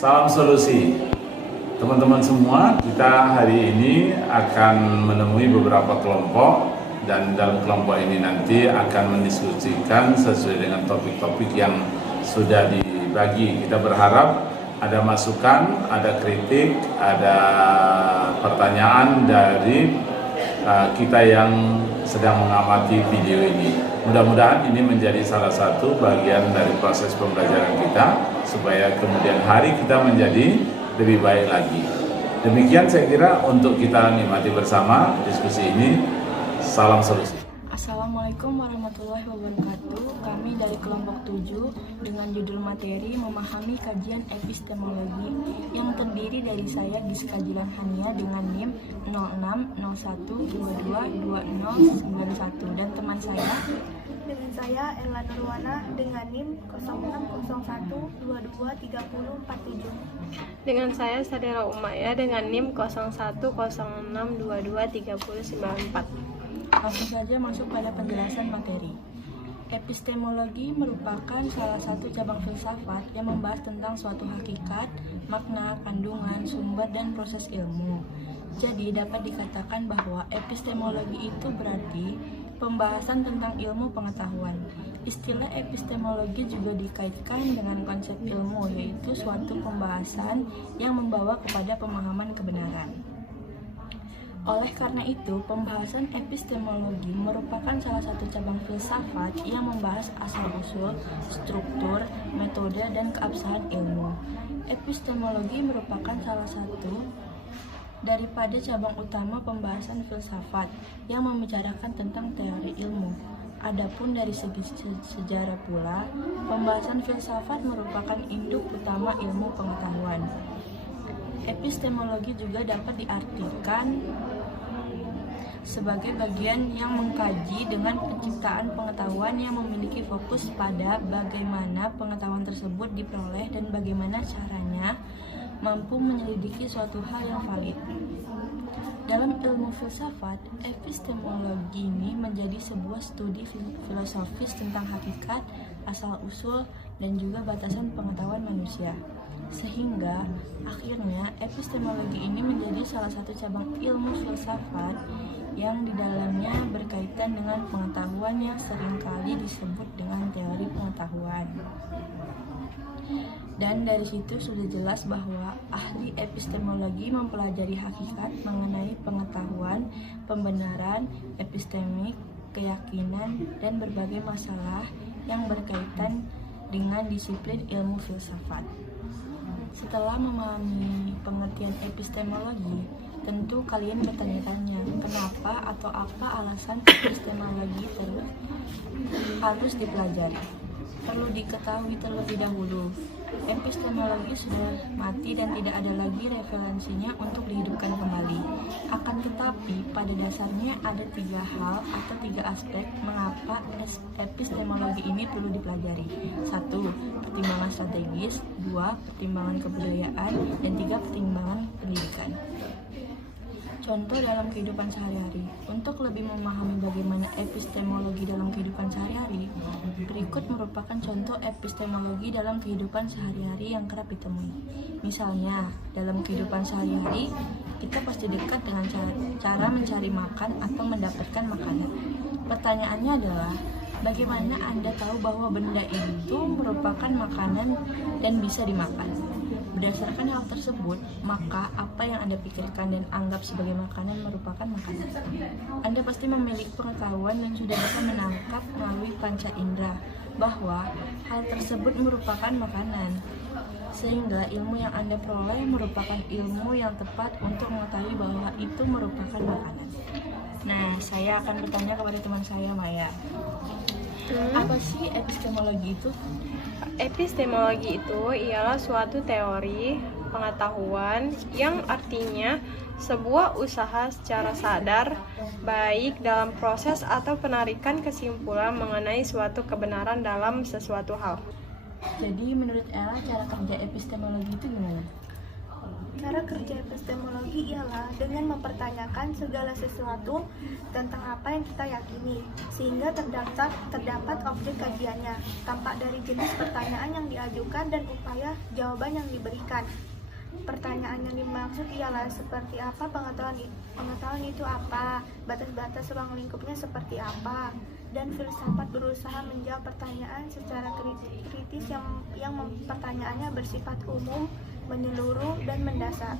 Salam solusi. Teman-teman semua, kita hari ini akan menemui beberapa kelompok dan dalam kelompok ini nanti akan mendiskusikan sesuai dengan topik-topik yang sudah dibagi. Kita berharap ada masukan, ada kritik, ada pertanyaan dari kita yang sedang mengamati video ini. Mudah-mudahan ini menjadi salah satu bagian dari proses pembelajaran kita supaya kemudian hari kita menjadi lebih baik lagi. Demikian saya kira untuk kita nikmati bersama diskusi ini. Salam solusi. Assalamualaikum warahmatullahi wabarakatuh. Kami dari kelompok 7 dengan judul materi memahami kajian epistemologi yang terdiri dari saya Giska Jilan Hania dengan NIM 0601222091 dan teman saya dengan saya Ella Nurwana dengan NIM 0601223047. Dengan saya Sadera Umaya dengan NIM 0106223094. langsung saja masuk pada penjelasan materi. Epistemologi merupakan salah satu cabang filsafat yang membahas tentang suatu hakikat, makna, kandungan, sumber, dan proses ilmu. Jadi dapat dikatakan bahwa epistemologi itu berarti pembahasan tentang ilmu pengetahuan. Istilah epistemologi juga dikaitkan dengan konsep ilmu, yaitu suatu pembahasan yang membawa kepada pemahaman kebenaran. Oleh karena itu, pembahasan epistemologi merupakan salah satu cabang filsafat yang membahas asal-usul, struktur, metode, dan keabsahan ilmu. Epistemologi merupakan salah satu daripada cabang utama pembahasan filsafat yang membicarakan tentang teori ilmu. Adapun dari segi sejarah pula, pembahasan filsafat merupakan induk utama ilmu pengetahuan. Epistemologi juga dapat diartikan sebagai bagian yang mengkaji dengan penciptaan pengetahuan yang memiliki fokus pada bagaimana pengetahuan tersebut diperoleh dan bagaimana caranya mampu menyelidiki suatu hal yang valid. Dalam ilmu filsafat, epistemologi ini menjadi sebuah studi filosofis tentang hakikat, asal-usul, dan juga batasan pengetahuan manusia. Sehingga akhirnya epistemologi ini menjadi salah satu cabang ilmu filsafat yang di dalamnya berkaitan dengan pengetahuan yang seringkali disebut dengan teori pengetahuan. Dan dari situ sudah jelas bahwa ahli epistemologi mempelajari hakikat mengenai pengetahuan, pembenaran, epistemik, keyakinan, dan berbagai masalah yang berkaitan dengan disiplin ilmu filsafat. Setelah memahami pengertian epistemologi, tentu kalian bertanya-tanya, kenapa atau apa alasan epistemologi harus dipelajari? Perlu diketahui terlebih dahulu, epistemologi sudah mati dan tidak ada lagi referensinya untuk dihidupkan kembali. Akan tetapi, pada dasarnya ada 3 hal atau 3 aspek mengapa epistemologi ini perlu dipelajari. 1. Pertimbangan strategis, 2. Pertimbangan kebudayaan, dan 3. Pertimbangan pendidikan. Contoh dalam kehidupan sehari-hari. Untuk lebih memahami bagaimana epistemologi dalam kehidupan sehari-hari, berikut merupakan contoh epistemologi dalam kehidupan sehari-hari yang kerap ditemui. Misalnya, dalam kehidupan sehari-hari, kita pasti dekat dengan cara mencari makan atau mendapatkan makanan. Pertanyaannya adalah, bagaimana Anda tahu bahwa benda itu merupakan makanan dan bisa dimakan? Berdasarkan hal tersebut, maka apa yang Anda pikirkan dan anggap sebagai makanan merupakan makanan. Anda pasti memiliki pengetahuan yang sudah bisa menangkap melalui panca indera bahwa hal tersebut merupakan makanan. Sehingga ilmu yang Anda peroleh merupakan ilmu yang tepat untuk mengetahui bahwa itu merupakan makanan. Nah, saya akan bertanya kepada teman saya, Maya. Apa sih epistemologi itu? Epistemologi itu ialah suatu teori pengetahuan yang artinya sebuah usaha secara sadar, baik dalam proses atau penarikan kesimpulan mengenai suatu kebenaran dalam sesuatu hal. Jadi menurut Ella, cara kerja epistemologi itu gimana? Cara kerja epistemologi ialah dengan mempertanyakan segala sesuatu tentang apa yang kita yakini, sehingga terdapat objek kajiannya, tampak dari jenis pertanyaan yang diajukan dan upaya jawaban yang diberikan. Pertanyaan yang dimaksud ialah seperti apa pengetahuan itu apa, batas-batas ruang lingkupnya seperti apa, dan filsafat berusaha menjawab pertanyaan secara kritis yang pertanyaannya bersifat umum, menyeluruh, dan mendasar.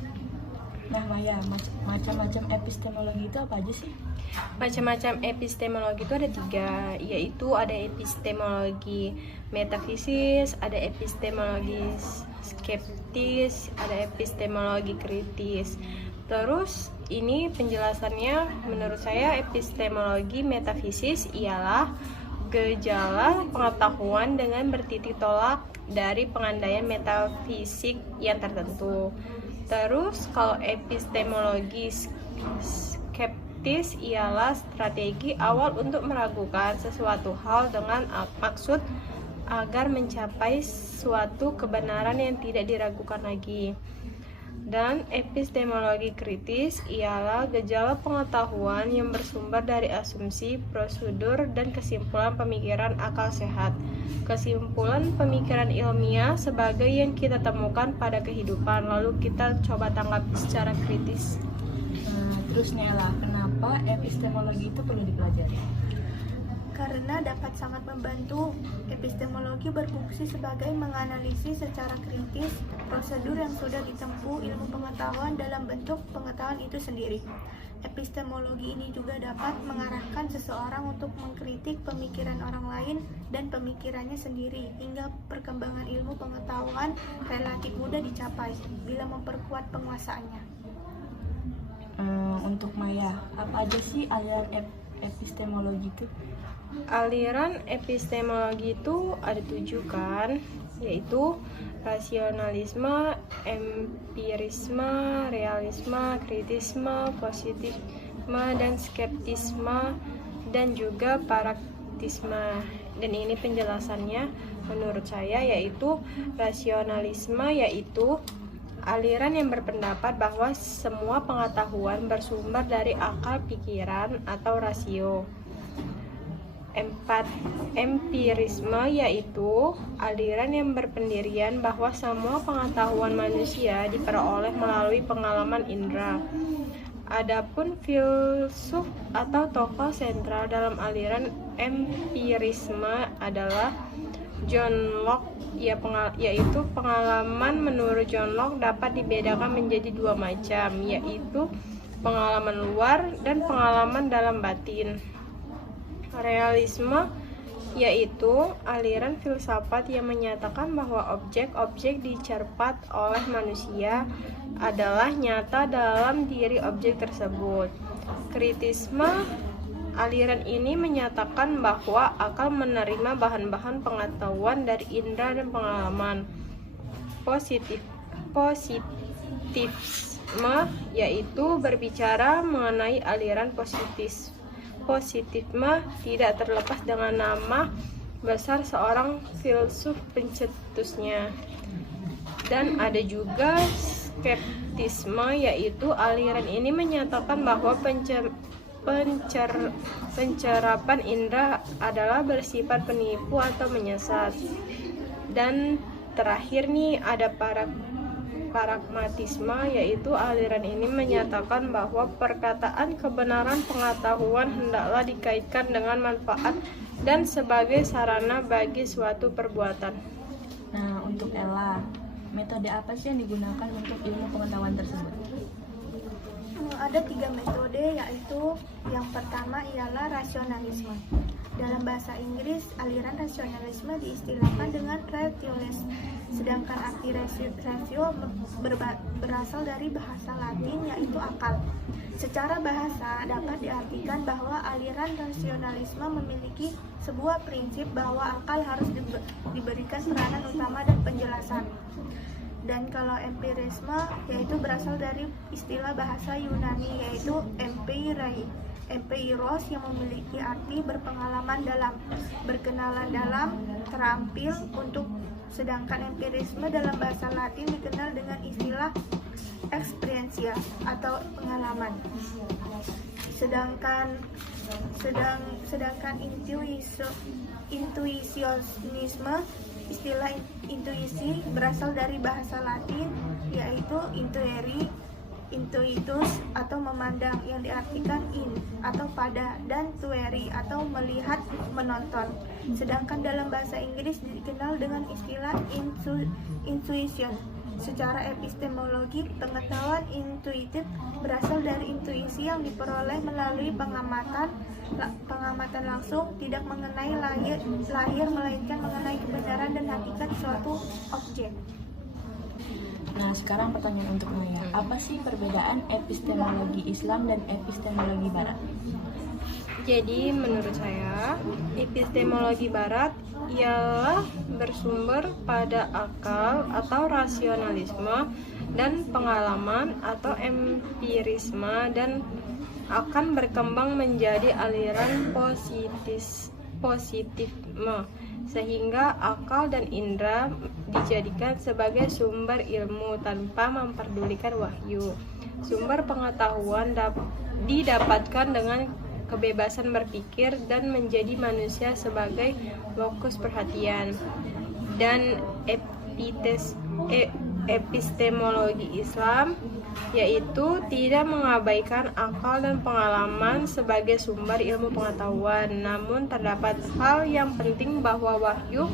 Nah Maya, macam-macam epistemologi itu apa aja sih? Macam-macam epistemologi itu ada 3, yaitu ada epistemologi metafisis, ada epistemologi skeptis, ada epistemologi kritis. Terus ini penjelasannya menurut saya epistemologi metafisis ialah gejala pengetahuan dengan bertitik tolak dari pengandaian metafisik yang tertentu. Terus kalau epistemologi skeptis ialah strategi awal untuk meragukan sesuatu hal dengan maksud agar mencapai suatu kebenaran yang tidak diragukan lagi. Dan epistemologi kritis ialah gejala pengetahuan yang bersumber dari asumsi, prosedur, dan kesimpulan pemikiran akal sehat. Kesimpulan pemikiran ilmiah sebagai yang kita temukan pada kehidupan, lalu kita coba tanggapi secara kritis. Terus Nela, kenapa epistemologi itu perlu dipelajari? Karena dapat sangat membantu. Epistemologi berfungsi sebagai menganalisis secara kritis prosedur yang sudah ditempuh ilmu pengetahuan dalam bentuk pengetahuan itu sendiri. Epistemologi ini juga dapat mengarahkan seseorang untuk mengkritik pemikiran orang lain dan pemikirannya sendiri, hingga perkembangan ilmu pengetahuan relatif mudah dicapai bila memperkuat penguasaannya. Untuk Maya, apa aja sih aliran epistemologi itu? Aliran epistemologi itu ada 7 kan, yaitu rasionalisme, empirisme, realisme, kritisme, positifisme, dan skeptisme, dan juga praktisme. Dan ini penjelasannya menurut saya yaitu rasionalisme yaitu aliran yang berpendapat bahwa semua pengetahuan bersumber dari akal pikiran atau rasio. Empirisme yaitu aliran yang berpendirian bahwa semua pengetahuan manusia diperoleh melalui pengalaman indera. Adapun filsuf atau tokoh sentral dalam aliran empirisme adalah John Locke, yaitu pengalaman menurut John Locke dapat dibedakan menjadi 2 macam, yaitu pengalaman luar dan pengalaman dalam batin. Realisme yaitu aliran filsafat yang menyatakan bahwa objek-objek dicerpat oleh manusia adalah nyata dalam diri objek tersebut. Kritisme, aliran ini menyatakan bahwa akal menerima bahan-bahan pengetahuan dari indera dan pengalaman. Positifisme yaitu berbicara mengenai aliran Positifisme tidak terlepas dengan nama besar seorang filsuf pencetusnya. Dan ada juga skeptisme, yaitu aliran ini menyatakan bahwa pencerapan indera adalah bersifat penipu atau menyesat. Dan terakhir nih ada pragmatisme, yaitu aliran ini menyatakan bahwa perkataan kebenaran pengetahuan hendaklah dikaitkan dengan manfaat dan sebagai sarana bagi suatu perbuatan. Nah, untuk Ella, metode apa sih yang digunakan untuk ilmu pengetahuan tersebut? Ada 3 metode, yaitu yang pertama ialah rasionalisme. Dalam bahasa Inggris, aliran rasionalisme diistilahkan dengan rationalism, sedangkan arti ratio berasal dari bahasa Latin, yaitu akal. Secara bahasa dapat diartikan bahwa aliran rasionalisme memiliki sebuah prinsip bahwa akal harus diberikan peranan utama dan penjelasan. Dan kalau empirisme yaitu berasal dari istilah bahasa Yunani, yaitu empeiros, yang memiliki arti berpengalaman dalam, berkenalan dalam, terampil untuk. Sedangkan empirisme dalam bahasa Latin dikenal dengan istilah eksperiensial atau pengalaman. Sedangkan intuisionisme, istilah intuisi berasal dari bahasa Latin yaitu intuere, intuitus atau memandang yang diartikan in atau pada dan tueri atau melihat, menonton. Sedangkan dalam bahasa Inggris dikenal dengan istilah intuition. Secara epistemologi, pengetahuan intuitif berasal dari intuisi yang diperoleh melalui pengamatan langsung, tidak mengenai lahir melainkan mengenai kebenaran dan hakikat suatu objek. Nah, sekarang pertanyaan untuk Maya. Apa sih perbedaan epistemologi Islam dan epistemologi Barat? Jadi menurut saya, epistemologi Barat ialah bersumber pada akal atau rasionalisme dan pengalaman atau empirisme dan akan berkembang menjadi aliran positifisme, sehingga akal dan indera dijadikan sebagai sumber ilmu tanpa memperdulikan wahyu. Sumber pengetahuan didapatkan dengan kebebasan berpikir dan menjadi manusia sebagai lokus perhatian. Dan epistemologi Islam yaitu tidak mengabaikan akal dan pengalaman sebagai sumber ilmu pengetahuan, namun terdapat hal yang penting bahwa wahyu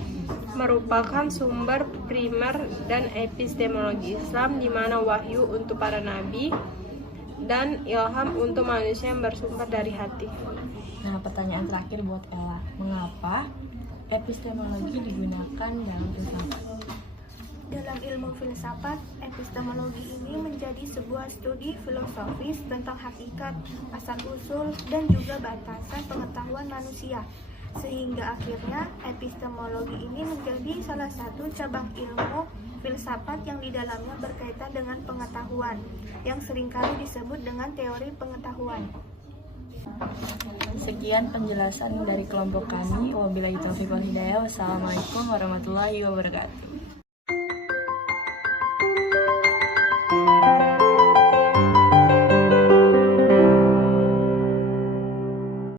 merupakan sumber primer, dan epistemologi Islam di mana wahyu untuk para nabi dan ilham untuk manusia yang bersumber dari hati. Nah, pertanyaan terakhir buat Ella. Mengapa epistemologi digunakan dalam filsafat? Dalam ilmu filsafat, epistemologi ini menjadi sebuah studi filosofis tentang hakikat, asal-usul, dan juga batasan pengetahuan manusia. Sehingga akhirnya epistemologi ini menjadi salah satu cabang ilmu filsafat yang di dalamnya berkaitan dengan pengetahuan, yang seringkali disebut dengan teori pengetahuan. Sekian penjelasan dari kelompok kami. Wabillahi taufiq wal hidayah. Wassalamualaikum warahmatullahi wabarakatuh.